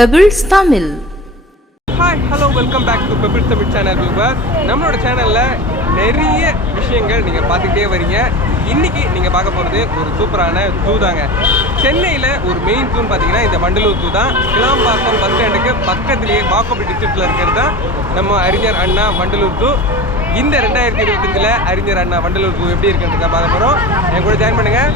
Pebbles Tamil hi hello welcome back to Pebble Tamil channel viewer நம்மளோட சேனலில் நிறைய விஷயங்கள் நீங்கள் பார்த்துக்கிட்டே வரீங்க. இன்னைக்கு நீங்கள் பார்க்க போகிறது ஒரு சூப்பரான ஜூ தாங்க. சென்னையில் ஒரு மெயின் ஜூன்னு பார்த்தீங்கன்னா இந்த வண்டலூர் ஜூ தான். கிளாம்பாக்கம் பஸ் ஸ்டாண்டுக்கு பக்கத்துலேயே வாக்கபிள் டிஸ்ட்ரிக்டில் இருக்கிறது தான் நம்ம அறிஞர் அண்ணா வண்டலூர் ஜூ இந்த ரெண்டாயிரத்தி இருபத்தஞ்சில் அறிஞர் அண்ணா வண்டலூர் ஜூ எப்படி இருக்குன்றத பார்க்க போகிறோம் என் கூட ஜாயின் பண்ணுங்கள்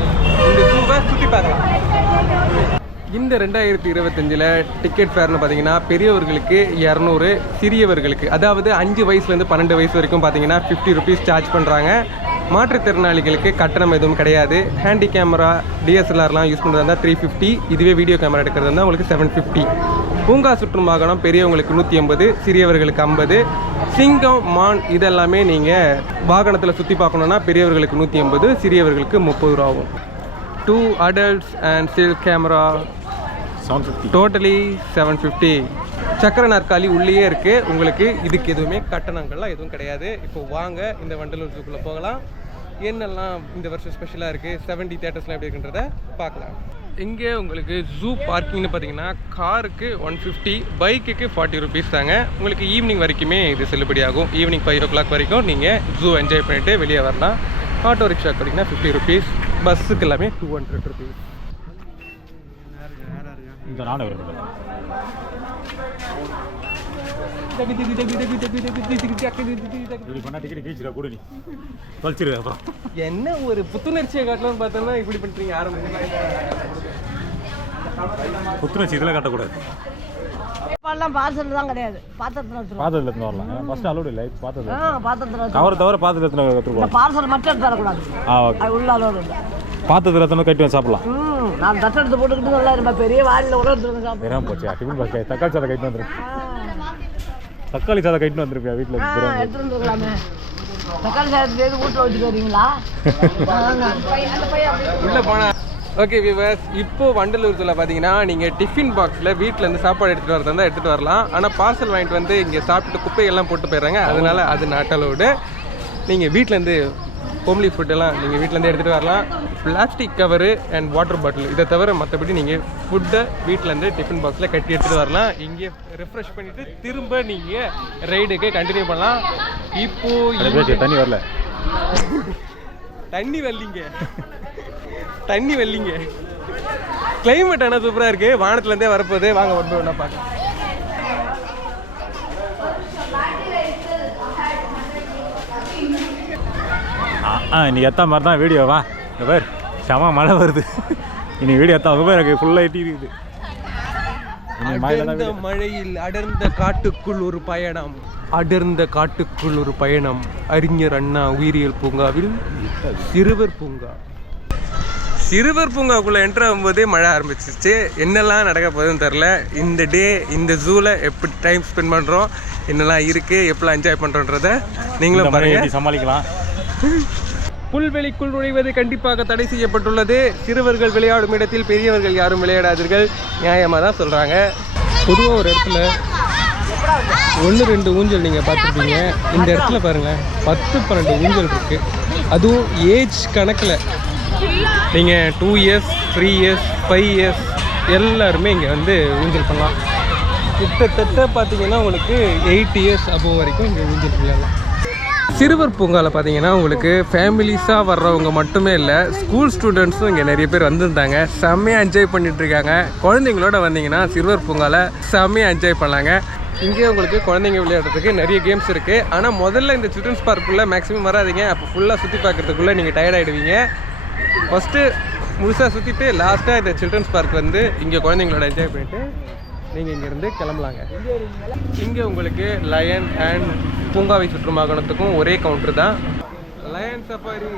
இந்த ஜூவை சுற்றி பார்க்கலாம். இந்த ரெண்டாயிரத்தி இருபத்தஞ்சில் டிக்கெட் ஃபேர்னு பார்த்தீங்கன்னா பெரியவர்களுக்கு இரநூறு சிறியவர்களுக்கு அதாவது அஞ்சு வயசுலேருந்து பன்னெண்டு வயசு வரைக்கும் பார்த்தீங்கன்னா ஃபிஃப்டி ருபீஸ் சார்ஜ் பண்ணுறாங்க மாற்றுத்திறனாளிகளுக்கு கட்டணம் எதுவும் கிடையாது. ஹேண்டி கேமரா டிஎஸ்எல்ஆர்லாம் யூஸ் பண்ணுறதா இருந்தால் த்ரீ ஃபிஃப்டி இதுவே வீடியோ கேமரா எடுக்கிறது இருந்தால் உங்களுக்கு செவன் ஃபிஃப்டி பூங்கா சுற்றும் வாகனம் பெரியவங்களுக்கு நூற்றி ஐம்பது சிறியவர்களுக்கு ஐம்பது. சிங்கம் மான் இதெல்லாமே நீங்கள் வாகனத்தில் சுற்றி பார்க்கணுன்னா பெரியவர்களுக்கு நூற்றி ஐம்பது சிறியவர்களுக்கு முப்பது ரூபா ஆகும் two adults and still camera seven fifty totally seven fifty சக்கர நாற்காலி உள்ளேயே இருக்குது உங்களுக்கு இதுக்கு எதுவுமே கட்டணங்கள்லாம் எதுவும் கிடையாது. இப்போ வாங்க இந்த வண்டலூர் ஜூக்குள்ளே போகலாம். என்னெல்லாம் இந்த வருஷம் ஸ்பெஷலாக இருக்குது செவன்டி தேட்டர்ஸ்லாம் எப்படி இருக்குன்றத பார்க்கலாம். இங்கே உங்களுக்கு ஜூ பார்க்கிங்னு பார்த்தீங்கன்னா காருக்கு ஒன் ஃபிஃப்டி பைக்குக்கு ஃபார்ட்டி ருபீஸ் தாங்க. உங்களுக்கு ஈவினிங் வரைக்குமே இது செல்லுபடியாகும் ஈவினிங் ஃபைவ் ஓ கிளாக் வரைக்கும் நீங்கள் ஜூ என்ஜாய் பண்ணிவிட்டு வெளியே வரலாம். ஆட்டோ ரிக்ஷா பார்த்தீங்கன்னா ஃபிஃப்டி ருபீஸ் பஸ்ஸுக்கு எல்லாமே டூ ஹண்ட்ரட் ருபீஸ் இந்த நானே வருவேன் இப்படி பண்ணா டிக்கெட் கீச்சிடா கூட நீ. தொலைச்சிரு அப்புறம். என்ன ஒரு புத்துணர்ச்சியை காட்டலாம்னு பார்த்தோம்னா இப்படி பண்ணுறீங்க ஆரம்பிங்க புத்துணர்ச்சி இதெல்லாம் காட்டக்கூடாது. எல்லாம் பார்சல் தான் கிடையாது. பாத்திரத்தில் வச்சுருவோம். பாத்திரத்துல எடுத்துன்னு வரலாம். ஃபர்ஸ்ட் அலோடு இல்லை பாத்திரத்துல ஆ பாத்திரத்தில் வச்சு கவரை தவிர பாத்திரத்துல கற்றுக்கலாம் பார்சல் மட்டும் எடுத்து வரக்கூடாது ஆ ஓகே. அது உள்ள இல்லை பாத்திரத்துல எடுத்துன்னு கட்டி வந்து சாப்பிடலாம். ம். நான் தட்டை எடுத்து போட்டுக்கிட்டு நல்லா இருப்பேன். பெரிய வாளியில் கூட போச்சு. டிஃபன் பாக்ஸ் தக்காளி சாதம் கட்டிட்டு வந்துருக்கேன் தக்காளி சாதம் கட்டிட்டு வந்திருப்பியா வீட்டில் எடுத்துட்டு வந்துருக்கலாமே தக்காளி சாதத்துக்கு எது வீட்டில் வச்சுட்டு வரீங்களா. உள்ளே போனா. ஓகே விவர்ஸ் இப்போ வண்டலூரத்தில் பார்த்தீங்கன்னா நீங்கள் டிஃபின் பாக்ஸில் வீட்டிலேருந்து சாப்பாடு எடுத்துகிட்டு வரதா இருந்தால் எடுத்துகிட்டு வரலாம். ஆனால் பார்சல் வாங்கிட்டு வந்து இங்கே சாப்பிட்டுட்டு குப்பையெல்லாம் போட்டு போயிடுறாங்க. அதனால அது நாட்டலோடு நீங்கள் வீட்டிலேருந்து ஹோம்லி ஃபுட்டெல்லாம் நீங்கள் வீட்டிலேருந்து எடுத்துகிட்டு வரலாம். Plastic cover and water bottle இதை தவிர மற்றபடி நீங்கள் ஃபுட்டை வீட்டிலேருந்து டிஃபன் பாக்ஸில் கட்டி எடுத்துகிட்டு வரலாம். இங்கே ரெஃப்ரெஷ் பண்ணிவிட்டு திரும்ப நீங்கள் ரைடுக்கு கண்டினியூ பண்ணலாம். இப்போ பேசி தண்ணி வரல. தண்ணி வரலிங்க. தண்ணி வரலிங்க. கிளைமேட் ஆனால் சூப்பராக இருக்கு. வானத்துலேருந்தே வரப்போகுது. வாங்க ஒன்று ஒன்றா பார்க்கலாம். ஆ ஆ இன்னைக்கு எத்தா மாதிரி தான் வீடியோ வா? இந்த பேர் செம மழை வருது. இன்னைக்கு வீடியோ உங்க பேர் எனக்கு ஃபுல்லாக எட்டி இருக்குது. தான் அடர்ந்த. மழையில் அடர்ந்த காட்டுக்குள் ஒரு பயணம். அடர்ந்த காட்டுக்குள் ஒரு பயணம். அறிஞர் அண்ணா உயிரியல் பூங்காவில் சிறுவர் பூங்கா. சிறுவர் பூங்காவுக்குள்ளே என்ட்ரு ஆகும்போதே மழை ஆரம்பிச்சிருச்சு. என்னெல்லாம் நடக்க போகுதுன்னு தெரில இந்த டே இந்த ஜூவில் எப்படி டைம் ஸ்பெண்ட் பண்ணுறோம் என்னெல்லாம் இருக்குது எப்படிலாம் என்ஜாய் பண்ணுறோன்றத நீங்களும் எப்படி சமாளிக்கலாம்? புல்வெளிக்குள் நுழைவது கண்டிப்பாக தடை செய்யப்பட்டுள்ளது. சிறுவர்கள் விளையாடும் இடத்தில் பெரியவர்கள் யாரும் விளையாடாதீர்கள். நியாயமாக தான் சொல்கிறாங்க பொதுவாக ஒரு இடத்துல ஒன்று ரெண்டு ஊஞ்சல் நீங்கள் பார்த்துருப்பீங்க. இந்த இடத்துல பாருங்கள் பத்து பன்னெண்டு ஊஞ்சல் இருக்குது அதுவும் ஏஜ் கணக்கில். நீங்கள் two years three years five years எல்லாருமே இங்கே வந்து ஊஞ்சல் பண்ணலாம். கிட்டத்தட்ட பார்த்தீங்கன்னா உங்களுக்கு எயிட் இயர்ஸ் அபோவ் வரைக்கும் இங்கே ஊஞ்சல் விளையாடலாம். சிறுவர் பூங்காவில் பார்த்தீங்கன்னா உங்களுக்கு ஃபேமிலிஸாக வர்றவங்க மட்டுமே இல்லை ஸ்கூல் ஸ்டூடெண்ட்ஸும் இங்கே நிறைய பேர் வந்திருந்தாங்க. செம்மையாக என்ஜாய் பண்ணிகிட்ருக்காங்க குழந்தைங்களோட வந்தீங்கன்னா சிறுவர் பூங்காவில் செம்மையாக என்ஜாய் பண்ணலாங்க. இங்கே உங்களுக்கு குழந்தைங்க விளையாடுறதுக்கு நிறைய கேம்ஸ் இருக்குது ஆனால் முதல்ல இந்த சில்ட்ரன்ஸ் பார்க்குள்ளே மேக்ஸிமம் வராதீங்க. அப்போ ஃபுல்லாக சுற்றி பார்க்குறதுக்குள்ளே நீங்கள் டயர்ட் ஆகிடுவீங்க ஃபஸ்ட்டு முழுசாக சுற்றிட்டு லாஸ்ட்டாக இந்த சில்ட்ரன்ஸ் பார்க் வந்து இங்கே குழந்தைங்களோட என்ஜாய் பண்ணிவிட்டு நீங்கள் இங்கேருந்து கிளம்பலாங்க. இங்கே உங்களுக்கு லயன் அண்ட் பூங்காவை சுற்றும் வாகனத்துக்கும் ஒரே கவுண்டர் தான். லயன் சஃபாரி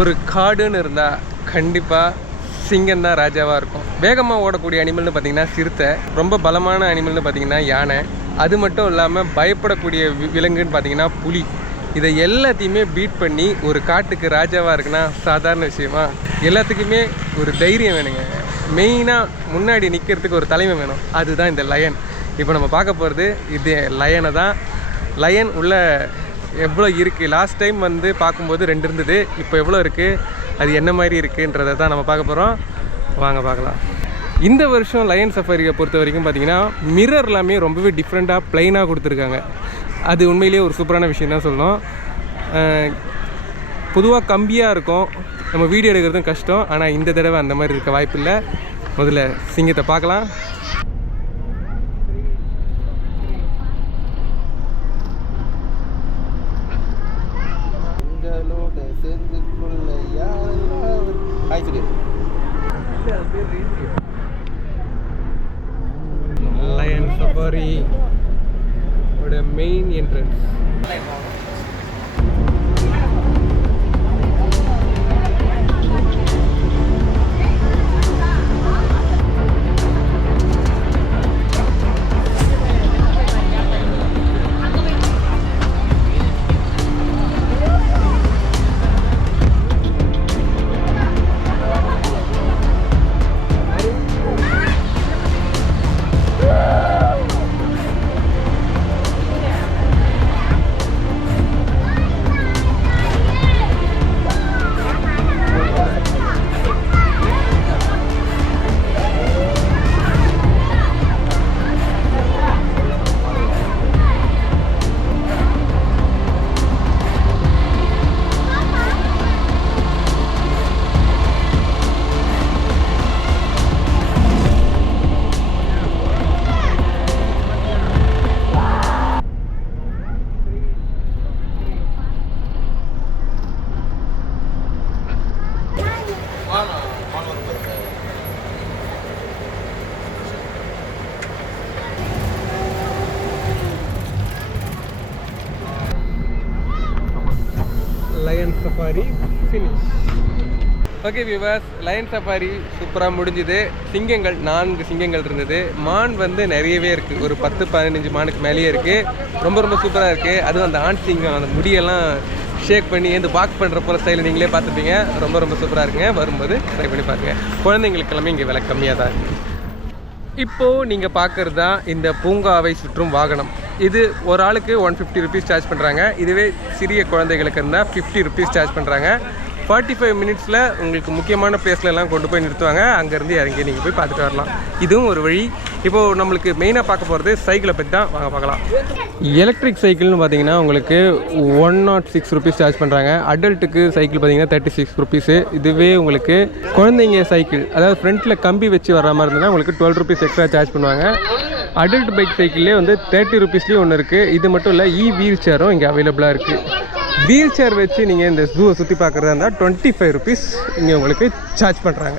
ஒரு காடுன்னு இருந்தால் கண்டிப்பாக சிங்கம் தான் ராஜாவாக இருக்கும். வேகமாக ஓடக்கூடிய அனிமல்னு பார்த்தீங்கன்னா சிறுத்தை ரொம்ப பலமான அனிமல்னு பார்த்தீங்கன்னா யானை. அது மட்டும் இல்லாமல் பயப்படக்கூடிய விலங்குன்னு பார்த்தீங்கன்னா புலி. இதை எல்லாத்தையுமே பீட் பண்ணி ஒரு காட்டுக்கு ராஜாவாக இருக்குன்னா சாதாரண விஷயமா? எல்லாத்துக்குமே ஒரு தைரியம் வேணுங்க. மெயினாக முன்னாடி நிற்கிறதுக்கு ஒரு தலைமை வேணும். அதுதான் இந்த லயன் இப்போ நம்ம பார்க்க போகிறது இது லயனை தான். லயன் உள்ள எவ்வளோ இருக்குது லாஸ்ட் டைம் வந்து பார்க்கும்போது ரெண்டு இருந்தது. இப்போ எவ்வளோ இருக்குது அது என்ன மாதிரி இருக்குன்றதை தான் நம்ம பார்க்க போகிறோம் வாங்க பார்க்கலாம். இந்த வருஷம் லயன் சஃபாரியை பொறுத்த வரைக்கும் பார்த்தீங்கன்னா மிரர் எல்லாமே ரொம்பவே டிஃப்ரெண்ட்டாக ப்ளைனாக கொடுத்துருக்காங்க. அது உண்மையிலேயே ஒரு சூப்பரான விஷயம் தான் சொல்லணும். பொதுவாக கம்பியாக இருக்கும். நம்ம வீடியோ எடுக்கிறதும் கஷ்டம். ஆனால் இந்த தடவை அந்த மாதிரி இருக்க வாய்ப்பு இல்லை முதல்ல சிங்கத்தை பார்க்கலாம். Lion lion safari finish okay viewers lion safari சூப்பராக முடிஞ்சுது. சிங்கங்கள் நான்கு சிங்கங்கள் இருந்தது. மான் வந்து நிறையவே இருக்குது ஒரு பத்து பதினஞ்சு மானுக்கு மேலேயே இருக்குது ரொம்ப ரொம்ப சூப்பராக இருக்குது அதுவும் அந்த ஆண் சிங்கம் அந்த முடியெல்லாம் ஷேக் பண்ணி ஏந்து வாக் பண்ணுற போல ஸ்டைலில் நீங்களே பார்த்துப்பீங்க ரொம்ப ரொம்ப சூப்பராக இருக்குங்க. வரும்போது ட்ரை பண்ணி பாருங்க. குழந்தைங்களுக்கு எல்லாமே இங்கே விலை கம்மியாக தான் இருக்குது இப்போது நீங்கள் பார்க்குறது தான் இந்த பூங்காவை சுற்றும் வாகனம். இது ஒரு ஆளுக்கு ஒன் ஃபிஃப்டி ருபீஸ் சார்ஜ் பண்ணுறாங்க இதுவே சிறிய குழந்தைகளுக்கு இருந்தால் ஃபிஃப்டி ருபீஸ் சார்ஜ் பண்ணுறாங்க ஃபார்ட்டி ஃபைவ் மினிட்ஸில் உங்களுக்கு முக்கியமான பிளேஸ்ல எல்லாம் கொண்டு போய் நிறுத்துவாங்க. அங்கேருந்து இறங்கி நீங்கள் போய் பார்த்துட்டு வரலாம். இதுவும் ஒரு வழி. இப்போது நம்மளுக்கு மெயினாக பார்க்க போகிறது சைக்கிளை பற்றி தான் வாங்க பார்க்கலாம். எலக்ட்ரிக் சைக்கிள்னு பார்த்தீங்கன்னா உங்களுக்கு one naught six rupees charge பண்ணுறாங்க அடல்ட்டுக்கு சைக்கிள் பார்த்தீங்கன்னா தேர்ட்டி சிக்ஸ் ருபீஸு இதுவே உங்களுக்கு குழந்தைங்க சைக்கிள் அதாவது ஃப்ரண்ட்டில் கம்பி வச்சு வர மாதிரி இருந்ததுன்னா உங்களுக்கு டுவெல் ருபீஸ் எக்ஸ்ட்ரா சார்ஜ் பண்ணுவாங்க. அடல்ட் பைக் சைக்கிள்லேயே வந்து தேர்ட்டி ருபீஸ்லேயும் ஒன்று இருக்குது இது மட்டும் இல்லை இ வீல் சேரும் இங்கே அவைலபிளாக இருக்குது வீல் சேர் வச்சு நீங்கள் இந்த ஜூவை சுற்றி பார்க்குறதா இருந்தால் டுவெண்ட்டி ஃபைவ் ருபீஸ் இங்கே உங்களுக்கு சார்ஜ் பண்ணுறாங்க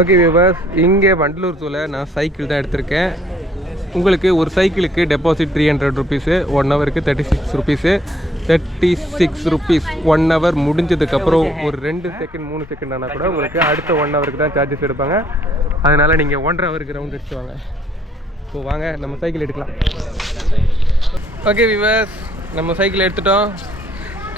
ஓகே வியூவர்ஸ் இங்கே வண்டலூர் ஜூவில் நான் சைக்கிள் தான் எடுத்திருக்கேன். உங்களுக்கு ஒரு சைக்கிளுக்கு deposit three hundred rupees one ஹவருக்கு thirty six rupees thirty six rupees one hour முடிஞ்சதுக்கப்புறம் ஒரு ரெண்டு செகண்ட் மூணு செகண்ட் ஆனால் கூட உங்களுக்கு அடுத்த ஒன் ஹவருக்கு தான் சார்ஜஸ் எடுப்பாங்க. அதனால் நீங்கள் ஒன்றரை ஹவருக்கு ரவுண்ட் அடிச்சு வாங்க ஸோ வாங்க நம்ம சைக்கிள் எடுக்கலாம். ஓகே விவர்ஸ் நம்ம சைக்கிள் எடுத்துட்டோம்.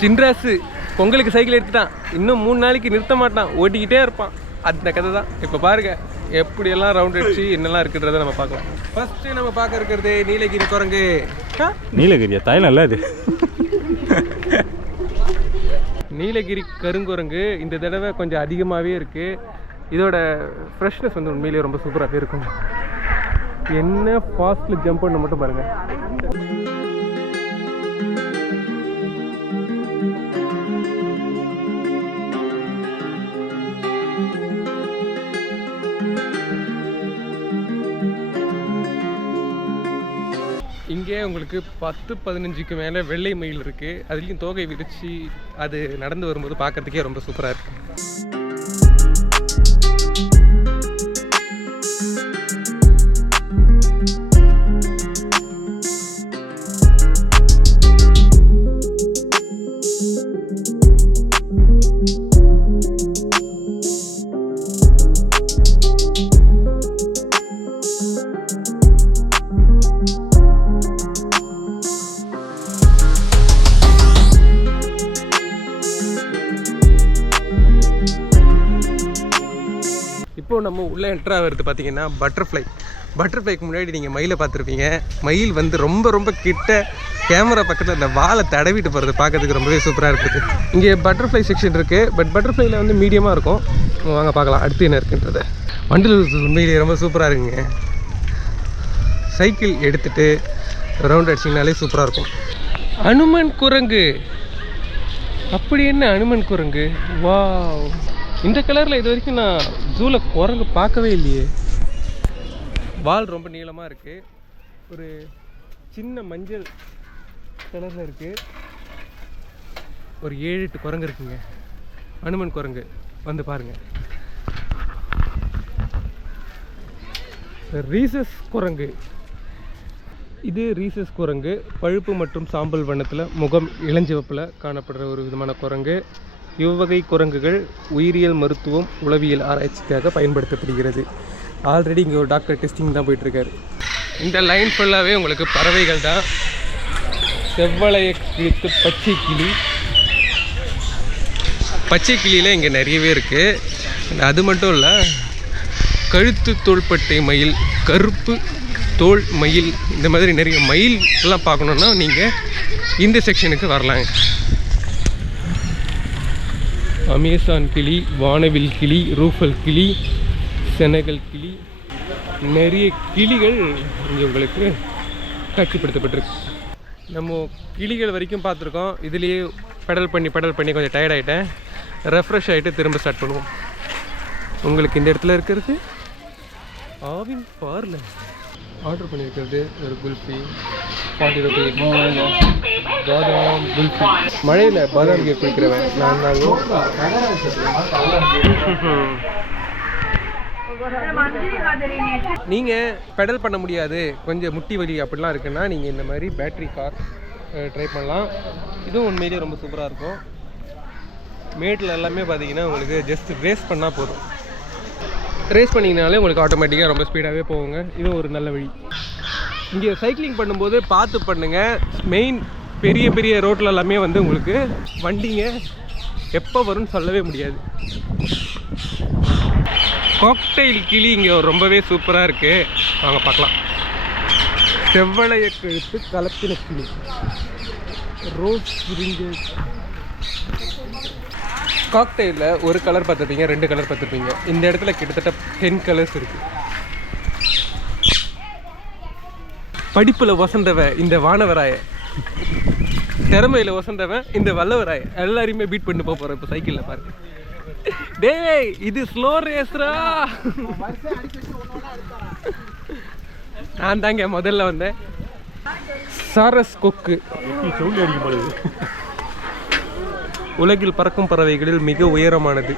சின்ராசு பொங்கலுக்கு சைக்கிள் எடுத்துட்டான். இன்னும் மூணு நாளைக்கு நிறுத்த மாட்டான். ஓட்டிக்கிட்டே இருப்பான். அந்த கதை தான். இப்போ பாருங்க எப்படியெல்லாம் ரவுண்ட் அடிச்சு என்னெல்லாம் இருக்குன்றதை நம்ம பார்க்கலாம். ஃபர்ஸ்ட்டு நம்ம பார்க்க இருக்கிறது நீலகிரி குரங்கு? நீலகிரியா? இல்லை அது நீலகிரி கருங்குரங்கு இந்த தடவை கொஞ்சம் அதிகமாகவே இருக்குது இதோட ஃப்ரெஷ்னஸ் வந்து உண்மையிலேயே ரொம்ப சூப்பராகவே இருக்கும். என்ன ஃபாஸ்ட்டில் ஜம்ப் பண்ண மட்டும் பாருங்கள் இங்கே உங்களுக்கு பத்து பதினஞ்சுக்கு மேலே வெள்ளை மயில் இருக்குது அதுலேயும் தோகை விரித்து அது நடந்து வரும்போது பார்க்குறதுக்கே ரொம்ப சூப்பராக இருக்குது நம்ம உள்ளே என்ட்ரு ஆகிறது பார்த்தீங்கன்னா பட்டர்ஃப்ளை பட்டர்ஃப்ளைக்கு முன்னாடி நீங்கள் மயிலை பார்த்துருப்பீங்க. மயில் வந்து ரொம்ப ரொம்ப கிட்ட கேமரா பக்கத்தில் அந்த வாழை தடவிட்டு போகிறது பார்க்கறதுக்கு ரொம்பவே சூப்பராக இருக்குது. இங்கே பட்டர்ஃப்ளை செக்ஷன் இருக்குது பட் பட்டர்ஃப்ளைல வந்து மீடியமாக இருக்கும். வாங்க பார்க்கலாம். அடுத்து என்ன இருக்குன்றதை. வண்டலூர் உண்மையிலேயே ரொம்ப சூப்பராக இருக்குங்க. சைக்கிள் எடுத்துட்டு ரவுண்ட் அடிச்சிங்கனாலே சூப்பராக இருக்கும். அனுமன் குரங்கு. அப்படி என்ன அனுமன் குரங்கு? வாவ் இந்த கலரில் இது வரைக்கும் நான் ஜூவில் குரங்கு பார்க்கவே இல்லையே. வால் ரொம்ப நீளமாக இருக்குது ஒரு சின்ன மஞ்சள் கலரில் இருக்குது ஒரு ஏழு எட்டு குரங்கு இருக்குங்க. அனுமன் குரங்கு. வந்து பாருங்கள் ரீசஸ் குரங்கு. இது ரீசஸ் குரங்கு. பழுப்பு மற்றும் சாம்பல் வண்ணத்தில் முகம் இளஞ்சிவப்பில் காணப்படுற ஒரு விதமான குரங்கு. இவ்வகை குரங்குகள் உயிரியல் மருத்துவம் உளவியல் ஆராய்ச்சிக்காக பயன்படுத்தப்படுகிறது. ஆல்ரெடி இங்கே ஒரு டாக்டர் டெஸ்டிங் தான் போயிட்டுருக்காரு. இந்த லைன் ஃபுல்லாகவே உங்களுக்கு பறவைகள் தான். செவ்வளைய கிழித்து பச்சை கிளி. பச்சை கிளியில் இங்கே நிறையவே இருக்குது அது மட்டும் இல்லை கழுத்து தோள்பட்டை மயில் கருப்பு தோல் மயில் இந்த மாதிரி நிறைய மயில் எல்லாம் பார்க்கணுன்னா நீங்கள் இந்த செக்ஷனுக்கு வரலாங்க அமேசான் கிளி வானவில் கிளி ரூஃபல் கிளி செனகல் கிளி. நிறைய கிளிகள் இங்கே உங்களுக்கு காட்சிப்படுத்தப்பட்டிருக்கு. நம்ம கிளிகள் வரைக்கும் பார்த்துருக்கோம். இதுலேயே பெடல் பண்ணி பெடல் பண்ணி கொஞ்சம் டயர்ட் ஆகிட்டேன் ரெஃப்ரெஷ் ஆகிட்டு திரும்ப ஸ்டார்ட் பண்ணுவோம். உங்களுக்கு இந்த இடத்துல இருக்கிறது ஆவின் பார்ல. ஆர்டர் பண்ணியிருக்கிறது ஒரு குல்ஃபி. ஃபார்ட்டி ருபீஸ் பாதாம் குல்ஃபி. மழையில் பாதாம் கேக் குடிக்கிறவன் நான் நீங்கள் பெடல் பண்ண முடியாது. கொஞ்சம் முட்டி வலி அப்படிலாம் இருக்குன்னா நீங்கள் இந்த மாதிரி பேட்ரி கார் ட்ரை பண்ணலாம். இதுவும் உண்மையிலேயே ரொம்ப சூப்பராக இருக்கும். மேட்டில் எல்லாமே பார்த்தீங்கன்னா உங்களுக்கு ஜஸ்ட் ரேஸ் பண்ணால் போதும். ரேஸ் பண்ணிங்கனாலே உங்களுக்கு ஆட்டோமேட்டிக்காக ரொம்ப ஸ்பீடாகவே போகுங்க. இது ஒரு நல்ல வழி. இங்கே சைக்கிளிங் பண்ணும்போது பார்த்து பண்ணுங்கள் மெயின் பெரிய பெரிய ரோட்டில் எல்லாமே வந்து உங்களுக்கு வண்டிங்க எப்போ வரும்னு சொல்லவே முடியாது. காக்டைல் கிளி இங்கே ரொம்பவே சூப்பராக இருக்குது வாங்க பார்க்கலாம். செவ்வளைய கழுத்து கலப்பின கிளி. ரோஸ் விரிஞ்சு காக்டெயிலில் ஒரு கலர் பார்த்துருப்பீங்க ரெண்டு கலர் பார்த்துருப்பீங்க. இந்த இடத்துல கிட்டத்தட்ட டென் கலர்ஸ் இருக்குது படிப்பில் வசந்தவன் இந்த வானவராய. திறமையில் வசந்தவன் இந்த வல்லவராய. எல்லாரையுமே பீட் பண்ணி போக இப்போ சைக்கிளில் பாருங்க டேய் இது ஸ்லோ ரேஸ்ரா நான் தாங்க முதல்ல வந்தேன். சாரஸ் கொக்கு. சொல்லி அடிக்கும் போது உலகில் பறக்கும் பறவைகளில் மிக உயரமானது.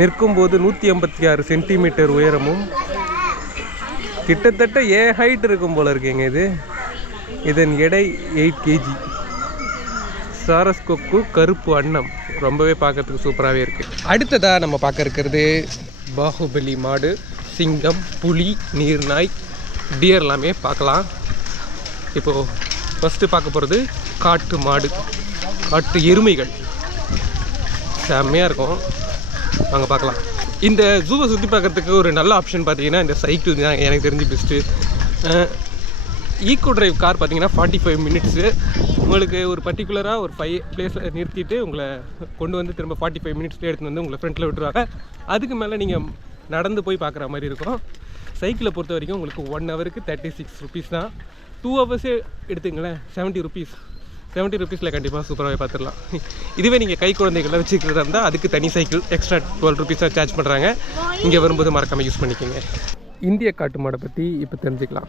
நிற்கும்போது நூற்றி ஐம்பத்தி ஆறு சென்டிமீட்டர் உயரமும் கிட்டத்தட்ட ஏ ஹைட் இருக்கும் போல இருக்குங்க இது. இதன் எடை எயிட் கேஜி சாரஸ் கொக்கு கருப்பு அன்னம். ரொம்பவே பார்க்கறதுக்கு சூப்பராகவே இருக்குது அடுத்ததாக நம்ம பார்க்க இருக்கிறது பாகுபலி மாடு சிங்கம் புலி நீர்நாய் டியர் எல்லாமே பார்க்கலாம். இப்போது ஃபஸ்ட்டு பார்க்க போகிறது காட்டு மாடு காட்டு எருமைகள். செம்மையாக இருக்கும். வாங்க பார்க்கலாம் இந்த ஜூவை சுற்றி பார்க்கறதுக்கு ஒரு நல்ல ஆப்ஷன் பார்த்தீங்கன்னா இந்த சைக்கிள் தான் எனக்கு தெரிஞ்சு பெஸ்ட்டு ஈக்கோ டிரைவ் கார் பார்த்தீங்கன்னா ஃபார்ட்டி ஃபைவ் மினிட்ஸு உங்களுக்கு ஒரு பர்டிகுலராக ஒரு ஃபைவ் பிளேஸில் நிறுத்திட்டு உங்களை கொண்டு வந்து திரும்ப ஃபார்ட்டி ஃபைவ் மினிட்ஸ்லேயே எடுத்து வந்து உங்களை ஃப்ரண்ட்டில் விட்டுருவாங்க. அதுக்கு மேலே நீங்கள் நடந்து போய் பார்க்குற மாதிரி இருக்கும். சைக்கிளை பொறுத்த வரைக்கும் உங்களுக்கு ஒன் ஹவருக்கு தேர்ட்டி சிக்ஸ் ருபீஸ் தான். டூ ஹவர்ஸே எடுத்துங்களேன் செவன்ட்டி ருபீஸ் செவன்ட்டி ருபீஸில் கண்டிப்பாக சூப்பராகவே பார்த்துடலாம் இதுவே நீங்கள் கை குழந்தைகள்லாம் வச்சுக்கிறதா இருந்தால் அதுக்கு தனி சைக்கிள் எக்ஸ்ட்ரா டுவெல் ருபீஸாக சார்ஜ் பண்ணுறாங்க இங்கே வரும்போது மறக்காமல் யூஸ் பண்ணிக்கோங்க. இந்திய காட்டு மாடை பற்றி இப்போ தெரிஞ்சுக்கலாம்.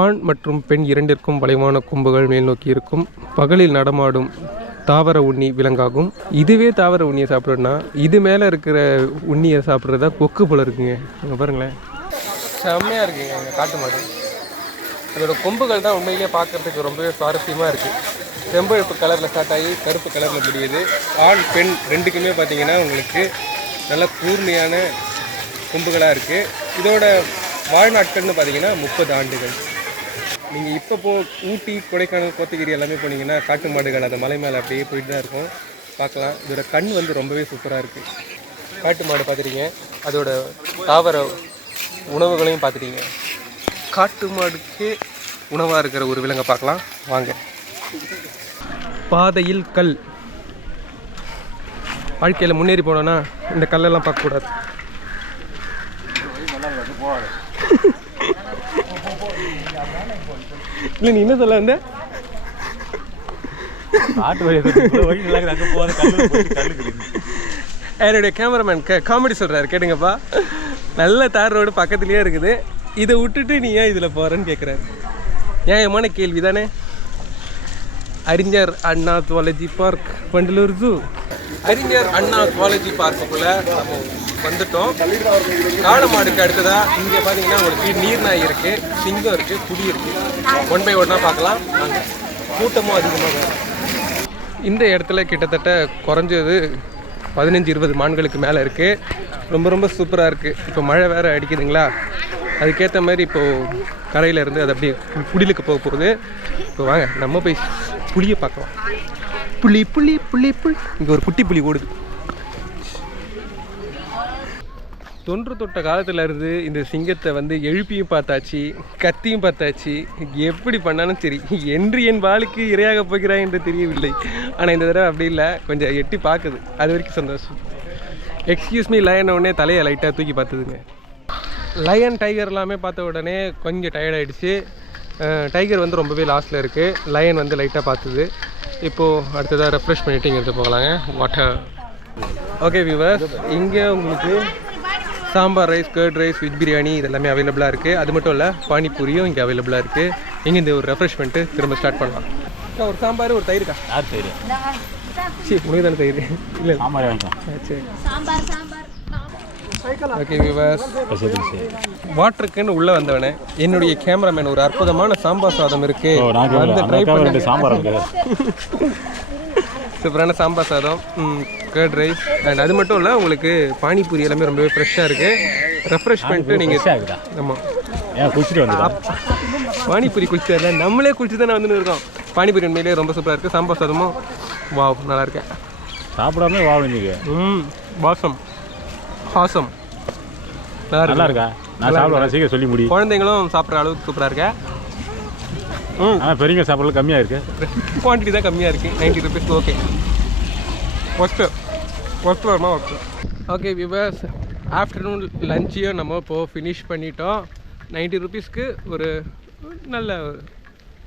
ஆண் மற்றும் பெண் இரண்டிற்கும் வளைவான கொம்புகள் மேல் நோக்கி இருக்கும். பகலில் நடமாடும் தாவர உண்ணி விலங்காகும். இதுவே தாவர உண்ணியை சாப்பிட்றோன்னா இது மேலே இருக்கிற உண்ணியை சாப்பிட்றதா கொக்கு போல இருக்குங்க. இங்கே பாருங்களேன். செம்மையாக இருக்குங்க காட்டு மாடு. அதோட கொம்புகள் தான் உண்மையிலேயே பார்க்கறதுக்கு ரொம்பவே சுவாரஸ்யமாக இருக்குது செம்பழுப்பு கலரில் ஸ்டார்ட் ஆகி கருப்பு கலரில் முடியுது. ஆண் பெண் ரெண்டுக்குமே பார்த்தீங்கன்னா உங்களுக்கு நல்ல கூர்மையான கொம்புகளாக இருக்குது இதோட வாழ்நாட்கள்னு பார்த்தீங்கன்னா முப்பது ஆண்டுகள். நீங்கள் இப்போ போ ஊட்டி கொடைக்கானல் கோத்தகிரி எல்லாமே போனீங்கன்னா காட்டு மாடுகள் அந்த மலை மேலே அப்படியே போயிட்டு தான் இருக்கும். பார்க்கலாம் இதோட கண் வந்து ரொம்பவே சூப்பராக இருக்குது காட்டு மாடு பார்த்துட்டீங்க அதோட தாவர உணவுகளையும் பார்த்துட்டீங்க காட்டு மாடுக்கே உணவாக இருக்கிற ஒரு விலங்கை பார்க்கலாம் வாங்க. பாதையில் கல். வாழ்க்கையில் முன்னேறி போனோன்னா இந்த கல்லெல்லாம் பார்க்கக்கூடாது இல்லை நீ என்ன சொல்ல வந்த? என்னுடைய கேமராமேன் கே காமெடி சொல்கிறாரு கேட்டுங்கப்பா. நல்ல தார் ரோடு பக்கத்துலேயே இருக்குது. இதை விட்டுட்டு நீ ஏன் இதில் போகிறேன்னு கேட்குறாரு நியாயமான கேள்வி தானே அறிஞர் அண்ணா துவாலஜி பார்க் வண்டலூர் ஜூ. அறிஞர் அண்ணா துவாலஜி பார்க்குக்குள்ளே நம்ம வந்துட்டோம். காளமாடுக்கு அடுத்ததா இங்கே பார்த்தீங்கன்னா உங்களுக்கு நீர்நாய் இருக்கு சிங்கம் இருக்கு புலி இருக்கு. ஒன் பை ஒன்னாக பார்க்கலாம். கூட்டமும் அதிகமாக இந்த இடத்துல கிட்டத்தட்ட குறைஞ்சது பதினஞ்சு இருபது மான்களுக்கு மேலே இருக்குது ரொம்ப ரொம்ப சூப்பராக இருக்குது இப்போ மழை வேறு அடிக்குதுங்களா? அதுக்கேற்ற மாதிரி இப்போது கரையில் இருந்து அது அப்படியே குடிலுக்கு போக போகுது. இப்போ வாங்க நம்ம போய் புளியை பார்க்கலாம். புளி புளி புளி புளி. இங்கே ஒரு குட்டி புலி ஓடுது. தொன்று தொட்ட காலத்தில் இருந்து இந்த சிங்கத்தை வந்து எழுப்பியும் பார்த்தாச்சு கத்தியும் பார்த்தாச்சு. எப்படி பண்ணாலும் சரி என்று என் வாளுக்கு இரையாக போகிறாய் என்று தெரியவில்லை. ஆனால் இந்த தடவை அப்படி இல்லை கொஞ்சம் எட்டி பார்க்குது. அது வரைக்கும் சந்தோஷம். எக்ஸ்கியூஸ் மீ லயன் உடனே தலையை லைட்டாக தூக்கி பார்த்துதுங்க. லயன் டைகர் எல்லாமே பார்த்த உடனே கொஞ்சம் டயர்ட் ஆயிடுச்சு. டைகர் வந்து ரொம்பவே லாஸ்ட்டில் இருக்குது லயன் வந்து லைட்டாக பார்த்துது. இப்போது அடுத்ததாக ரெஃப்ரெஷ் பண்ணிட்டு இங்கே எடுத்து போகலாங்க வாட்டர் ஓகே வியூவர்ஸ் இங்கே உங்களுக்கு sambar rice curd rice veg biryani இதெல்லாமே அவைலபிளாக இருக்குது அது மட்டும் இல்லை பானிபூரியும் இங்கே அவைலபிளாக இருக்குது இங்கே இந்த ஒரு ரெஃப்ரெஷ்மெண்ட்டு திரும்ப ஸ்டார்ட் பண்ணலாம். அக்கா, ஒரு சாம்பார் ஒரு தயிருக்கா? யார் சரி சரி உனக்கு தானே தயிர்? இல்லை சாம்பார் வாங்கிக்கலாம் சரி. ஓகே சரி வாட்டருக்குன்னு உள்ளே வந்தவனே என்னுடைய கேமராமேன் ஒரு அற்புதமான சாம்பார் சாதம் இருக்கு. ஓ நான் வந்து ட்ரை அந்த பண்ணி. சாம்பார் இருக்கு. சூப்பரான சாம்பார் சாதம். கர்ட் ரைஸ் அண்ட் அது மட்டும் இல்லை உங்களுக்கு பானிபூரி எல்லாமே ரொம்பவே ஃப்ரெஷ்ஷாக இருக்குது ரெஃப்ரெஷ் பண்ணிட்டு நீங்கள் இருக்குதா? ஆமாம் ஏன் குளிச்சுட்டு வந்துடா பானிபூரி குளிச்சதில்ல நம்மளே குளிச்சு தானே வந்துன்னு இருக்கோம். பானிபூரி உண்மையிலேயே ரொம்ப சூப்பராக இருக்குது சாம்பார் சாதமும் வாவ் நல்லா இருக்கேன். சாப்பிடாம வா ம் வாசம். ஹாசம் நல்லா நல்லா இருக்கு நான் சாப்பிடுவேன் சீக்கிரம் சொல்லி முடி. குழந்தைங்களும் சாப்பிட்ற அளவுக்கு சூப்பராக இருக்கா. ம். ஆனால் பெரியவங்க சாப்பிட்றது கம்மியாக இருக்கு. குவான்டிட்டி தான் கம்மியாக இருக்குது ninety rupees okay worth worth வருமா ஒஸ்ட்டு ஓகே விவர்ஸ் ஆஃப்டர்நூன் லஞ்சையும் நம்ம இப்போது ஃபினிஷ் பண்ணிட்டோம். நைன்ட்டி ருபீஸ்க்கு ஒரு நல்ல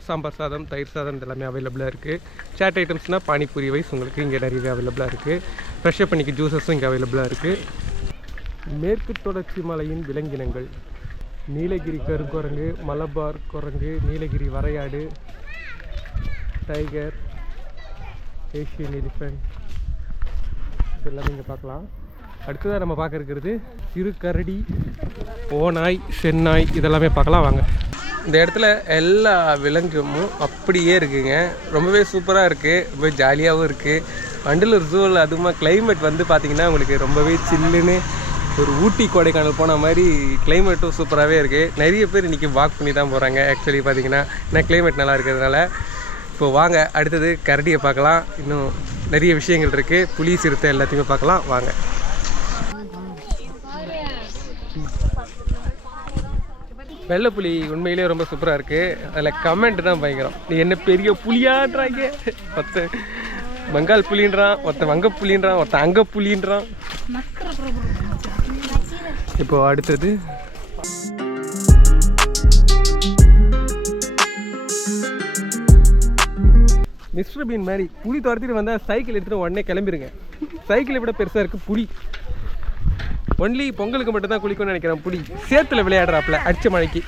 சாம்பார் சாதம் தயிர் சாதம் எல்லாமே அவைலபிளாக இருக்குது சாட் ஐட்டம்ஸ்னால் பானிபூரி வைஸ் உங்களுக்கு இங்கே நிறையவே அவைலபிளாக இருக்குது ஃப்ரெஷ்ஷப் பண்ணிக்க ஜூஸஸும் இங்கே அவைலபிளாக இருக்குது மேற்கு தொடர்ச்சி மலையின் விலங்கினங்கள். நீலகிரி கருங்குரங்கு மலபார் குரங்கு நீலகிரி வரையாடு டைகர் ஏஷியன் எலிஃபென்ட். இதெல்லாமே இங்கே பார்க்கலாம். அடுத்ததாக நம்ம பார்க்க இருக்கிறது சிறு கரடி ஓநாய் செந்நாய் இதெல்லாமே பார்க்கலாம் வாங்க. இந்த இடத்துல எல்லா விலங்குமும் அப்படியே இருக்குங்க. ரொம்பவே சூப்பராக இருக்குது ரொம்ப ஜாலியாகவும் இருக்குது வண்டலூர் ஜூவில் அதுமா கிளைமேட் வந்து பார்த்திங்கன்னா உங்களுக்கு ரொம்பவே சில்லுன்னு ஒரு ஊட்டி கொடைக்கானல் போன மாதிரி கிளைமேட்டும் சூப்பராகவே இருக்குது நிறைய பேர் இன்றைக்கி வாக் பண்ணி தான் போகிறாங்க ஆக்சுவலி பார்த்தீங்கன்னா ஏன்னா கிளைமேட் நல்லா இருக்கிறதுனால இப்போ வாங்க. அடுத்தது கரடியை பார்க்கலாம். இன்னும் நிறைய விஷயங்கள் இருக்குது புலி சிறுத்தை எல்லாத்தையுமே பார்க்கலாம். வாங்க. வெள்ளை புலி உண்மையிலேயே ரொம்ப சூப்பராக இருக்குது அதில் கமெண்ட் தான் பயங்கரம். நீ என்ன பெரிய புலியான்றாங்க ஒருத்த பெங்கால் புலின்றான் ஒருத்தன் வங்க புலின்றான் ஒருத்தன் அங்க புலின்றான். இப்போ அடுத்தது. மிஸ்டர் பீன் மாதிரி புலி துரத்திட்டு வந்தால் சைக்கிள் எடுத்துகிட்டு உடனே கிளம்பிடுங்க சைக்கிளை விட பெருசாக இருக்குது புலி ஒன்லி பொங்கலுக்கு மட்டும் தான் குளிக்கும்னு நினைக்கிறேன் புளி. சேத்துல விளையாடுறாப்புல அடிச்ச மழைக்கு.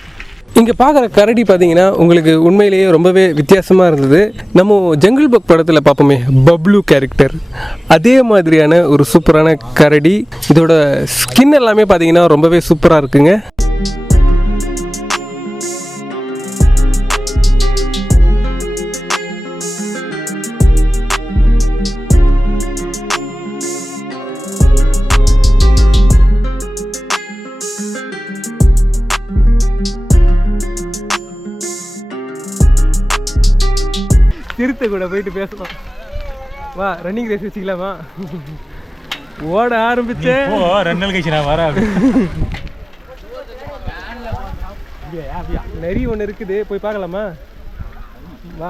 இங்கே பார்க்குற கரடி பார்த்தீங்கன்னா உங்களுக்கு உண்மையிலேயே ரொம்பவே வித்தியாசமாக இருந்தது. நம்ம ஜங்கிள் புக் படத்தில் பார்ப்போமே பப்ளு கேரக்டர் அதே மாதிரியான ஒரு சூப்பரான கரடி. இதோட ஸ்கின் எல்லாமே பார்த்தீங்கன்னா ரொம்பவே சூப்பராக இருக்குங்க. கூட போயிட்டு பேசலாம். வா ரன்னிங் ரேஸ் வச்சுக்கலாமா? ஓட ஆரம்பிச்சேன் ஓ ரெண்டு நாள் கழிச்சு நான் வரேன். நரி ஒன்று இருக்குது போய் பார்க்கலாமா? வா.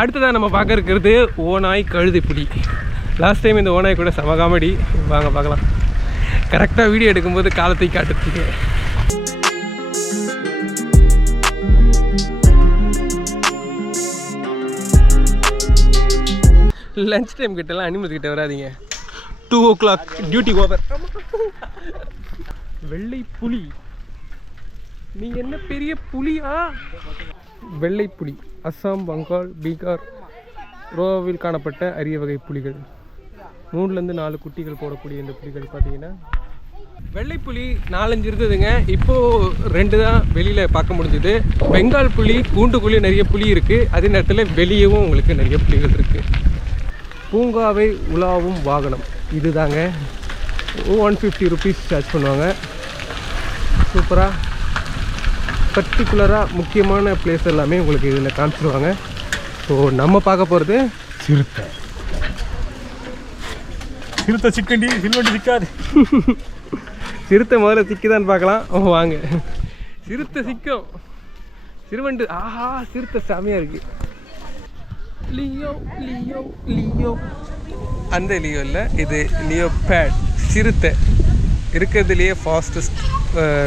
அடுத்ததாக நம்ம பார்க்க இருக்கிறது ஓநாய் கழுதை புலி. லாஸ்ட் டைம் இந்த ஓநாய் கூட செம காமெடி வாங்க பார்க்கலாம். கரெக்டாக வீடியோ எடுக்கும்போது காலத்தை காட்டுறதுக்கு. லஞ்ச் டைம் கிட்டலாம் அனிமல் கிட்ட வராதீங்க. டூ ஓ கிளாக் டியூட்டி ஓவர் வெள்ளை புலி. நீங்க என்ன பெரிய புலியா? வெள்ளை புலி. அஸ்ஸாம் வங்காள் பீகார் ரோவில் காணப்பட்ட அரிய வகை புலிகள். மூணுலேருந்து நாலு குட்டிகள் போடக்கூடிய இந்த புலிகள் பார்த்தீங்கன்னா. வெள்ளை புலி நாலஞ்சு இருந்ததுங்க இப்போது ரெண்டு தான் வெளியில் பார்க்க முடிஞ்சுது. பெங்கால் புலி கூண்டுக்குள்ளேயும் நிறைய புலி இருக்குது அதே நேரத்தில் வெளியவும் உங்களுக்கு நிறைய புலிகள் இருக்குது பூங்காவை உலாவும் வாகனம். இதுதாங்க. ஒன் ஃபிஃப்டி ருபீஸ் சார்ஜ் பண்ணுவாங்க. சூப்பராக பர்டிகுலராக முக்கியமான பிளேஸ் எல்லாமே உங்களுக்கு இதில் காமிச்சிருவாங்க. ஸோ நம்ம பார்க்க போகிறது சிறுத்தை. சிறுத்தை சிக்கண்டி சில்வண்டி சிக்காது. சிறுத்தை முதல்ல சிக்குதான்னு பார்க்கலாம். ஓ வாங்க. சிறுத்தை சிக்கும். சிறுவண்டு. ஆஹா சிறுத்தை செமையாக இருக்கு. Leo Leo Leo. அந்த லியோ இல்லை இது லியோ பேட் சிறுத்தை. இருக்கிறதுலையே ஃபாஸ்டஸ்ட்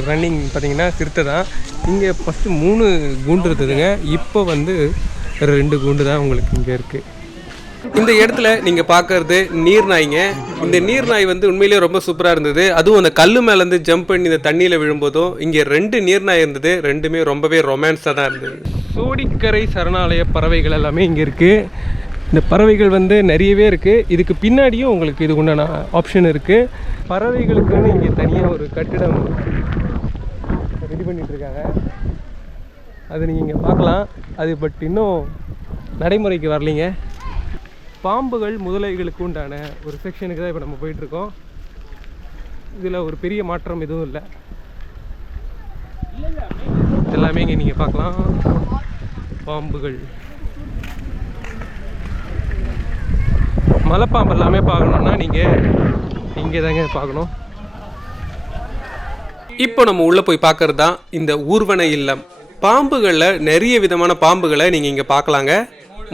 ரன்னிங் பார்த்தீங்கன்னா சிறுத்தை தான். இங்கே ஃபஸ்ட்டு மூணு கூண்டு இருந்ததுங்க. இப்போ வந்து ரெண்டு கூண்டு தான் உங்களுக்கு இங்கே இருக்குது இந்த இடத்துல நீங்க பார்க்கறது நீர்நாய்ங்க இந்த நீர்நாய் வந்து உண்மையிலேயே ரொம்ப சூப்பரா இருந்தது. அதுவும் அந்த கல்லு மேல இருந்து ஜம்ப் பண்ணி இந்த தண்ணியில விழும்போதும் இங்க ரெண்டு நீர்நாய் இருந்தது. ரெண்டுமே ரொம்பவே ரொமான்ஸா தான் இருந்தது. சோடிக்கரை சரணாலய பறவைகள் எல்லாமே இங்கே இருக்குது இந்த பறவைகள் வந்து நிறையவே இருக்குது இதுக்கு பின்னாடியும் உங்களுக்கு இது உண்டான ஆப்ஷன் இருக்குது பறவைகளுக்குன்னு இங்கே தனியாக ஒரு கட்டிடம் ரெடி பண்ணிகிட்ருக்காங்க இருக்காங்க. அது நீங்கள் இங்கே பார்க்கலாம். அது பட் இன்னும் நடைமுறைக்கு வரலைங்க. பாம்புகள் முதலைகளுக்கு உண்டான ஒரு செக்ஷனுக்கு தான் இப்போ நம்ம போயிட்டுருக்கோம் இதில் ஒரு பெரிய மாற்றம் எதுவும் இல்லை. எல்லாமே இங்கே நீங்கள் பார்க்கலாம். பாம்புகள். மலைப்பாம்பு எல்லாமே பார்க்கணுன்னா நீங்கள் இங்கே தாங்க பார்க்கணும். இப்போ நம்ம உள்ளே போய் பார்க்குறது தான் இந்த ஊர்வன இல்லம். பாம்புகளில் நிறைய விதமான பாம்புகளை நீங்கள் இங்கே பார்க்கலாங்க.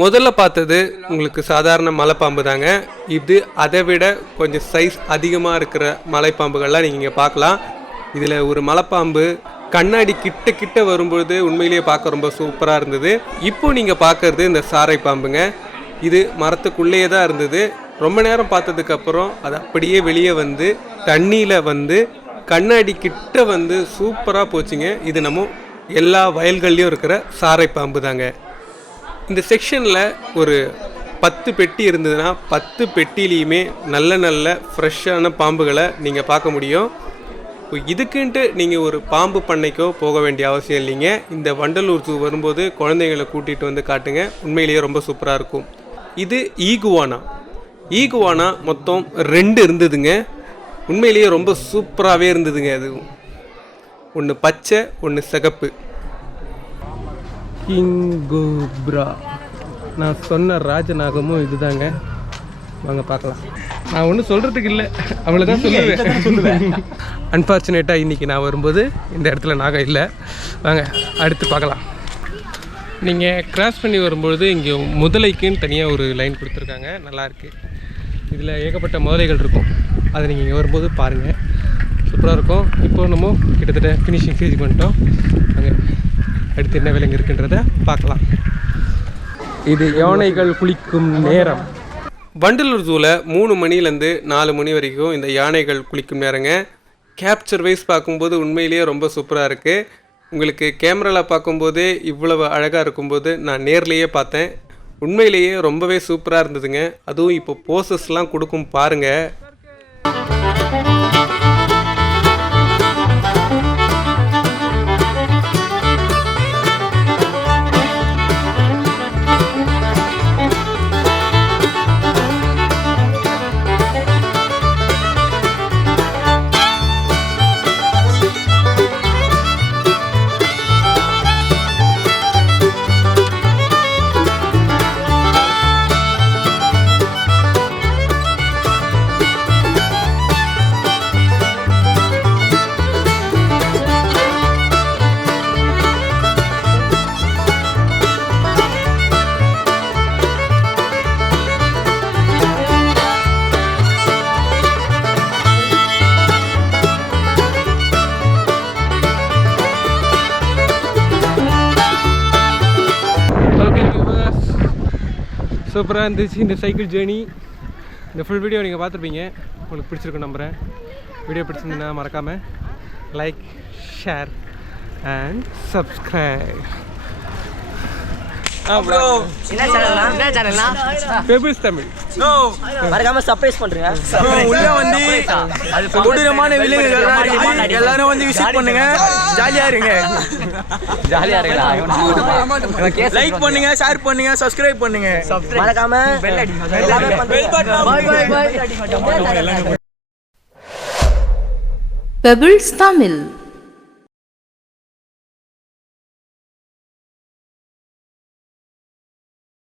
முதல்ல பார்த்தது உங்களுக்கு சாதாரண மலைப்பாம்பு தாங்க. இது அதை விட கொஞ்சம் சைஸ் அதிகமாக இருக்கிற மலைப்பாம்புகள்லாம் நீங்கள் இங்கே பார்க்கலாம். இதில் ஒரு மலைப்பாம்பு கண்ணாடி கிட்ட கிட்ட வரும்பொழுது உண்மையிலேயே பார்க்க ரொம்ப சூப்பராக இருந்தது. இப்போ நீங்கள் பார்க்கறது இந்த சாரை பாம்புங்க. இது மரத்துக்குள்ளேயே தான் இருந்தது. ரொம்ப நேரம் பார்த்ததுக்கப்புறம் அது அப்படியே வெளியே வந்து தண்ணியில் வந்து கண்ணாடி கிட்ட வந்து சூப்பராக போச்சுங்க. இது நம்ம எல்லா வயல்கள்லேயும் இருக்கிற சாரை பாம்பு தாங்க இந்த செக்ஷனில் ஒரு பத்து பெட்டி இருந்ததுன்னா பத்து பெட்டிலையுமே நல்ல நல்ல ஃப்ரெஷ்ஷான பாம்புகளை நீங்கள் பார்க்க முடியும். இதுக்குன்ட்டு நீங்கள் ஒரு பாம்பு பண்ணைக்கோ போக வேண்டிய அவசியம் இல்லைங்க. இந்த வண்டலூர் ஜூ வரும்போது குழந்தைங்களை கூட்டிகிட்டு வந்து காட்டுங்க. உண்மையிலேயே ரொம்ப சூப்பராக இருக்கும். இது ஈகுவானா. ஈகுவானா மொத்தம் ரெண்டு இருந்ததுங்க. உண்மையிலேயே ரொம்ப சூப்பராகவே இருந்ததுங்க அது. ஒன்று பச்சை ஒன்று சிகப்பு. கிங்குப்ரா. நான் சொன்ன ராஜநாகமும் இதுதாங்க. வாங்க பார்க்கலாம். நான் ஒன்றும் சொல்கிறதுக்கு இல்லை. அவ்வளோதான் சொல்லுவேன். அன்ஃபார்ச்சுனேட்டாக இன்றைக்கி நான் வரும்போது இந்த இடத்துல நாகம் இல்லை. வாங்க அடுத்து பார்க்கலாம். நீங்கள் கிராஸ் பண்ணி வரும்பொழுது இங்கே முதலைக்குன்னு தனியாக ஒரு லைன் கொடுத்துருக்காங்க. நல்லாயிருக்கு இதில் ஏகப்பட்ட முதலைகள் இருக்கும். அதை நீங்கள் இங்கே வரும்போது பாருங்கள் சூப்பராக இருக்கும். இப்போ நம்ம கிட்டத்தட்ட ஃபினிஷிங் ஸ்டேஜ் பண்ணிட்டோம். அங்கே அடுத்து என்ன விலங்கு இருக்குன்றத பார்க்கலாம். இது யானைகள் குளிக்கும் நேரம். வண்டலூர் ஜூவில் மூணு மணிலேருந்து நாலு மணி வரைக்கும் இந்த யானைகள் குளிக்கும் நேரங்க. கேப்சர் வைஸ் பார்க்கும்போது உண்மையிலேயே ரொம்ப சூப்பராக இருக்குது உங்களுக்கு கேமராவில் பார்க்கும்போதே இவ்வளவு அழகாக இருக்கும்போது நான் நேர்லேயே பார்த்தேன். உண்மையிலேயே ரொம்பவே சூப்பராக இருந்ததுங்க. அதுவும் இப்போ போசஸ்லாம் கொடுக்கும் பாருங்கள் சூப்பராக இருந்துச்சு இந்த சைக்கிள் ஜேர்னி. இந்த ஃபுல் வீடியோ நீங்கள் பார்த்துருப்பீங்க. உங்களுக்கு பிடிச்சிருக்கும் நம்புகிறேன் வீடியோ பிடிச்சிருந்ததுன்னா மறக்காமல் லைக் ஷேர் அண்ட் சப்ஸ்கிரைப் அப்புறம் என்ன சேனல்னா என்ன சேனல்னா பெபிள்ஸ் தமிழ். மறக்காம சர்ப்ரைஸ் பண்றீங்க. உள்ள வந்து கொடூரமான எல்லாரும் வந்து விசிட் பண்ணுங்க. ஜாலியா இருங்க. ஜாலியா லைக் பண்ணுங்க ஷேர் பண்ணுங்க சப்ஸ்கிரைப் பண்ணுங்க. மறக்காம பாய் Pebbles Tamil.